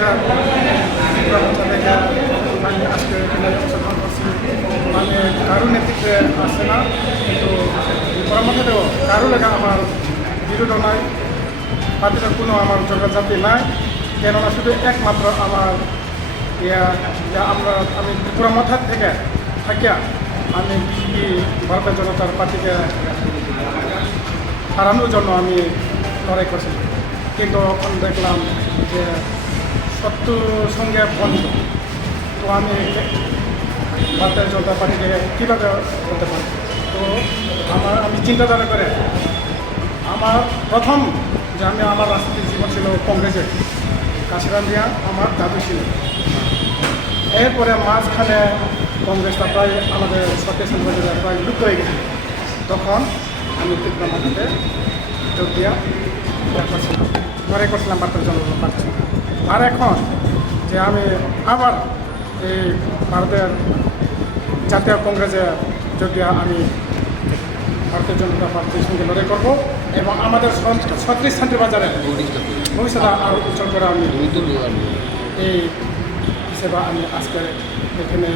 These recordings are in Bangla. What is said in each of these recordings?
নমস্কার বাচ্চা থেকে আমি আজকে এখানে অংশগ্রহণ করছি মানে কারও না কিন্তু পরামর্শ দেবো কারও লেখা আমার বিরোধ নাই পার্টির কোনো আমার জনজাতি নাই কেননা শুধু একমাত্র আমার ইয়া আমরা আমি ত্রিপুরা থেকে থাকিয়া আমি বিজেপি ভারতীয় জনতার পার্টিকে হারানোর জন্য আমি লড়াই করছি কিন্তু এখন দেখলাম যে সত্য সঙ্গে বন্ধ। তো আমি ভারতীয় জনতা পার্টিকে কীভাবে করতে পারি? তো আমার, আমি চিন্তাধারা করে আমার প্রথম যে আমি আমার রাজনীতির জীবন ছিল কংগ্রেসের, কাশিরাম দিয়া আমার দাদু ছিল। এরপরে মাঝখানে কংগ্রেসটা প্রায় আমাদের সত্যি বাজারে প্রায় লুপ্ত হয়ে গেছে। তখন আমি ত্রিপুরা মাটিতে যোগ দিয়া করছিলাম লড়াই করছিলাম বার্তা জনগণ পাচ্ছি আর এখন যে আমি আবার এই ভারতের জাতীয় কংগ্রেসে যোগ দিয়া আমি ভারতীয় জনতা পার্টির সঙ্গে লড়াই করব এবং আমাদের ছত্রিশ শান্তি বাজারে ভবিষ্যতে আরও উজ্জ্বল করে আমি এই হিসেবে আমি আজকে এখানে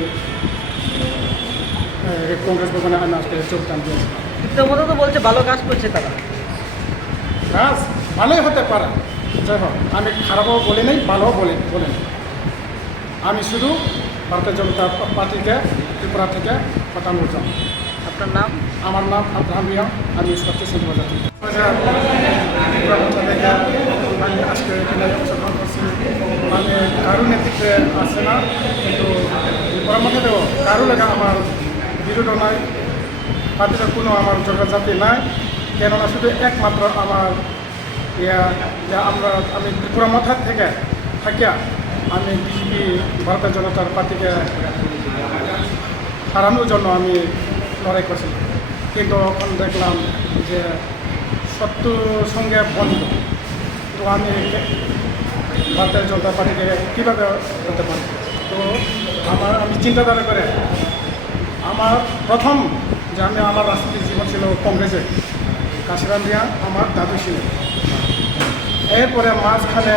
কংগ্রেস ভবনে আমি আজকে যোগদান দিয়েছি মতো তো বলছে ভালো কাজ করছে তারা। কাজ ভালোই হতে পারে। হোক। আমি খারাপও বলি নাই ভালোও বলি বলি। আমি শুধু ভারতীয় জনতা পার্টিকে ত্রিপুরা থেকে পাঠানোর জন্য আপনার নাম? আমার নাম আব্রাহাম রিয়া আমি সত্যি সিং বাজার আমি আজকে এখানে অংশগ্রহণ করছি। মানে কারও নেতৃত্বে আসছে না কিন্তু পরামর্শ দেবো কারও লেখা আমার বিরোধ নাই। পার্টির কোনো আমার জনজাতি নাই। কেননা শুধু একমাত্র আমার ইয়া আমরা, আমি ত্রিপুরা মাথার থেকে থাকিয়া আমি বিজেপি ভারতীয় জনতার পার্টিকে হারানোর জন্য আমি লড়াই করছি কিন্তু এখন দেখলাম যে সত্য সঙ্গে বন্ধ। তো আমি ভারতীয় জনতা পার্টিকে কীভাবে করতে পারি? তো আমার, আমি চিন্তাধারা করে আমার প্রথম যে আমি আমার রাজনীতি জীবন ছিল কংগ্রেসের কাশিরাম দিয়া আমার দাদু ছিল এরপরে মাঝখানে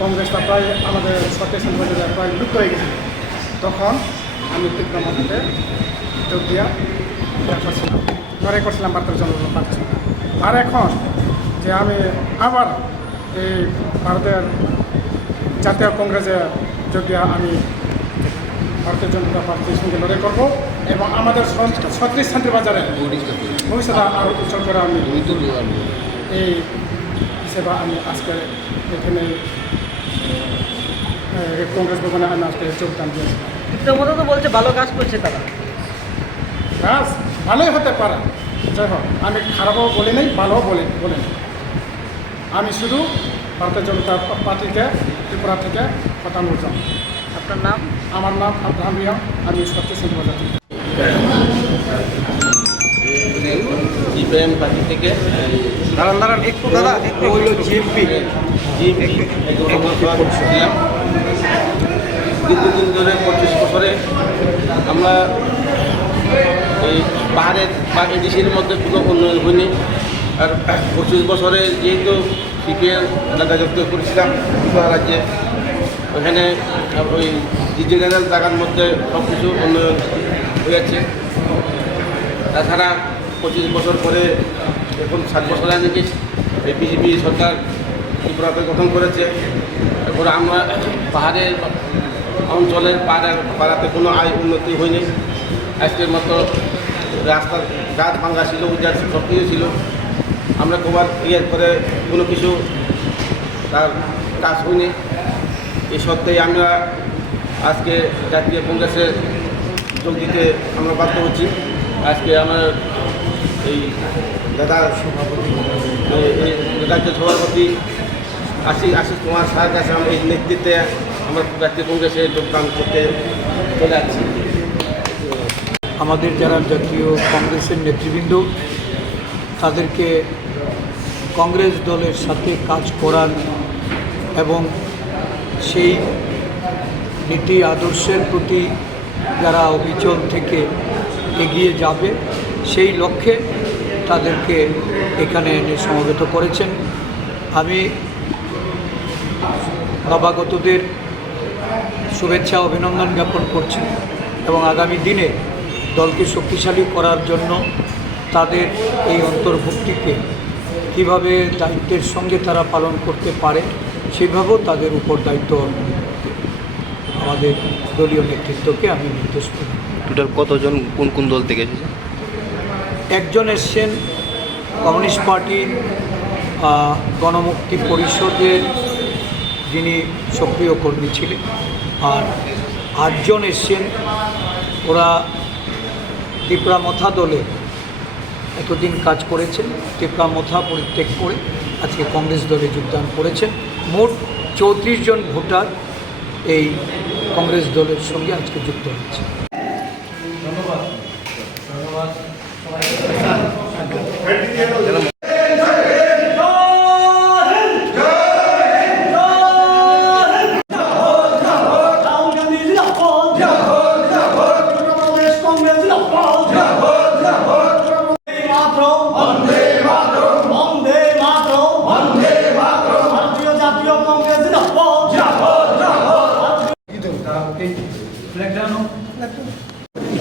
কংগ্রেসটা প্রায় আমাদের সত্যি বাজারে প্রায় লুপ্ত হয়ে গেছে। তখন আমি ত্রিপুরা মাটিতে যোগ দিয়া করছিলাম। লড়াই করছিলাম ভারতের পাচ্ছি আর এখন যে আমি আবার এই ভারতের জাতীয় কংগ্রেসে যোগ দিয়া আমি ভারতীয় জনতা পার্টির সঙ্গে লড়াই করব এবং আমাদের ছত্রিশ শান্তি বাজারে ভবিষ্যতে আরও উজ্জ্বল করে আমি এই হিসেবে আমি আজকে এখানে কংগ্রেস ভবনে আমি আজকে যোগদান দিয়েছি। মতো তো বলছে ভালো কাজ করছে তারা। কাজ ভালোই হতে পারে। যাই হোক আমি খারাপও বলি নাই ভালোও বলি বলি নাই। আমি শুধু ভারতীয় জনতা পার্টিকে ত্রিপুরা থেকে পাঠানোর জন্য আপনার নাম? আমার নাম আব্রাহাম রিয়া আমি সত্যি সিং সিপিএম পার্টি থেকে দাঁড়ান দাঁড়ান একটু দাদা একটু হইল জিএমপি জিএমপি ছিলাম দীর্ঘদিন ধরে পঁচিশ বছরে আমরা এই পাহাড়ের বা এডিসির মধ্যে কোনো উন্নয়ন হয়নি। আর পঁচিশ বছরে যেহেতু সিপিএম রাজত্ব করেছিলাম ত্রিপুরা রাজ্যে ওখানে ওই ডিজিটাল জায়গার মধ্যে সব কিছু উন্নয়ন হয়েছে। তাছাড়া পঁচিশ বছর পরে এখন সাত বছর আগে যে এই বিজেপি সরকার ত্রিপুরাতে গঠন করেছে। এরপরে আমরা পাহাড়ের অঞ্চলের পাড়ার পাড়াতে কোনো আয় উন্নতি হয়নি। আজকের মতো রাস্তার গাছ ভাঙ্গা ছিল উজার সব কিছু ছিল। আমরা কবার ইয়ের করে কোনো কিছু তার কাজ হয়নি। এই সত্ত্বেই আমরা আজকে জাতীয় কংগ্রেসে যোগ দিতে আমরা বাধ্য হচ্ছি। আজকে আমার এই দাদা সভাপতি। এই রাজ্য সভাপতি আশিস আশিস কুমার স্যার কাছে আমরা এই নেতৃত্বে আমরা জাতীয় কংগ্রেসে যোগদান করতে চলে যাচ্ছি আমাদের যারা জাতীয় কংগ্রেসের নেতৃবৃন্দ, তাদেরকে কংগ্রেস দলের সাথে কাজ করার এবং সেই নীতি আদর্শের প্রতি যারা অবিচল থেকে এগিয়ে যাবে সেই লক্ষ্যে তাদেরকে এখানে এনে সমবেত করেছেন। আমি নবাগতদের শুভেচ্ছা, অভিনন্দন জ্ঞাপন করছি এবং আগামী দিনে দলকে শক্তিশালী করার জন্য তাদের এই অন্তর্ভুক্তিকে কীভাবে দায়িত্বের সঙ্গে তারা পালন করতে পারে সেভাবেও তাদের উপর দায়িত্ব আমাদের দলীয় নেতৃত্বকে আমি নির্দেশ করি। টোটাল কতজন, কোন কোন দল থেকে এসেছে? একজন এসছেন কমিউনিস্ট পার্টির গণমুক্তি পরিষদের যিনি সক্রিয় কর্মী ছিলেন। আর আটজন এসছেন, ওরা মথা দলে এতদিন কাজ করেছেন মথা পরিত্যাগ করে আজকে কংগ্রেস দলে যোগদান করেছেন। মোট চৌত্রিশ জন ভোটার এই কংগ্রেস দলের সঙ্গে আজকে যুক্ত হচ্ছে